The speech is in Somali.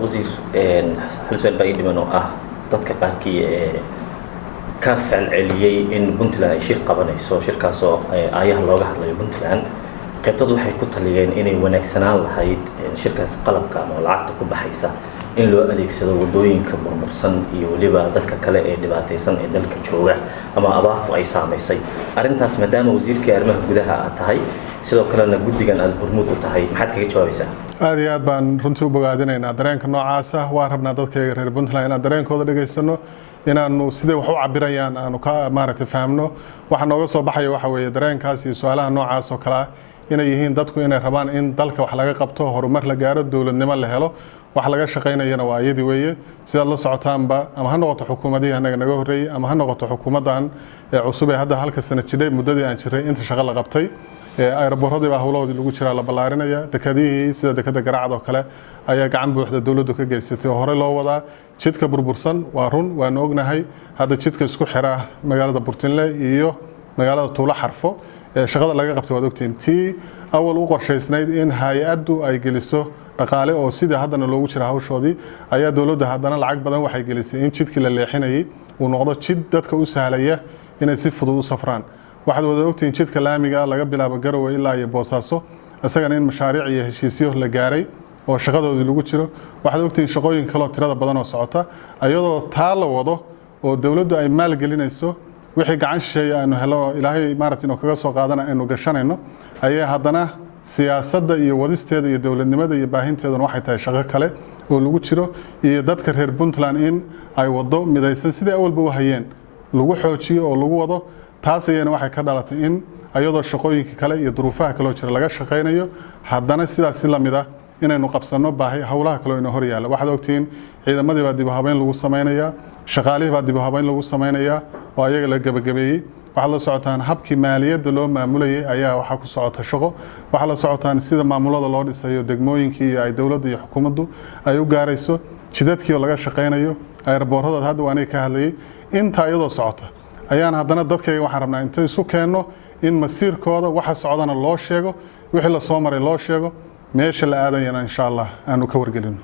wasiir hal su'aal baa ii dhiman oo ah dadka qaarkii ka falceliyay in Puntland ay shir qabanayso shirkaasoo ayaha looga hadlayo Puntland qaybtoodu waxay ku taliyeen inay wanaagsanaan lahayd shirkaas qalabka ama lacagta ku baxaysa in loo adeegsado wadooyinka burbursan iyo waliba dadka kale ee dhibaataysan ee dalka jooga ama abaartu ay saameysay arintaas maadaama wasiirka arrimaha gudaha aad tahay sidoo kalena guddigan aad hormuud u tahay maxaad kaga jawaabaysaa aad iyo aad baan runtii u bogaadinaynaa dareenka noocaas ah waa rabnaa dadkayga reer Puntland inaan dareenkooda dhageysano inaanu sidee wax u cabirayaan aanu ka maaragtay fahamno waxa nooga soo baxaya waxa weeye dareenkaas iyo su'aalaha noocaas oo kale ah inay yihiin dadku inay rabaan in dalka wax laga qabto horumar la gaaro dawladnimo la helo wax laga shaqeynayana waa iyadii weeye sida la socotaanba ama ha noqoto xukuumadii anaga naga horeeyay ama ha noqoto xukuumadan cusub ee hadda halka sano jiray muddadii aan jiray inta shaqo la qabtay aeroboorradii baa hawlahoodii lagu jiraa la ballaarinaya dekadihii sida dekada Garaacad oo kale ayaa gacan buuxda dawladdu ka geysatay oo hore loo wadaa jidka burbursan waa run waan ognahay hadda jidka isku xira magaalada Burtinle iyo magaalada Tuulo Xarfo shaqada laga qabtay waad ogtiin tii awal u qorshaysnayd in hay'addu ay geliso dhaqaale oo sida haddana loogu jira hawshoodii ayaa dawladda haddana lacag badan waxay gelisay in jidkii la leexinayay uu noqdo jid dadka u sahlaya inay si fudud u safraan waxaad wada ogtiin jidka laamiga laga bilaabo Garowe ilaa iyo Boosaaso asagana in mashaariic iyo heshiisyo la gaaray oo shaqadoodii lagu jiro waxaad ogtiin shaqooyin kale oo tirada badan oo socota ayadoo taa la wado oo dawladdu ay maal gelinayso wixii gacan shisheeye aanu helo ilaahay maaragtay inuu kaga soo qaadana aynu gashanayno ayaa haddana siyaasadda iyo wadisteeda iyo dawladnimada iyo baahinteeduna waxay tahay shaqo kale oo lagu jiro iyo dadka reer Puntland in ay wado midaysan sidii awalba u hayeen lagu xoojiyo oo lagu wado taas ayana waxay ka dhalatay in ayadoo shaqooyinka kale iyo duruufaha kale oo jira laga shaqeynayo haddana sidaas la mid ah inaynu qabsano baahi hawlaha kale oo inoo hor yaala waxaad ogtiin ciidamadii baa dib u habeyn lagu sameeynaya shaqaalihii baa dib u habeyn lagu sameeynaya oo ayaga la gabagabeeyay waxaad la socotaan habkii maaliyadda loo maamulayay ayaa waxa ku socota shaqo waxaad la socotaan sida maamulada loo dhisayo degmooyinkii ay dawladda iyo xukuumaddu ay u gaarayso jidadkii oo laga shaqeynayo aeroboorrada hadda waan ka hadlayay inta iyadoo socota ayaan haddana dadkayga waxaan rabnaa inta isu keenno in masiirkooda waxa socdana loo sheego wixii la soo maray loo sheego meesha la aadayana insha Allah aanu ka wargelino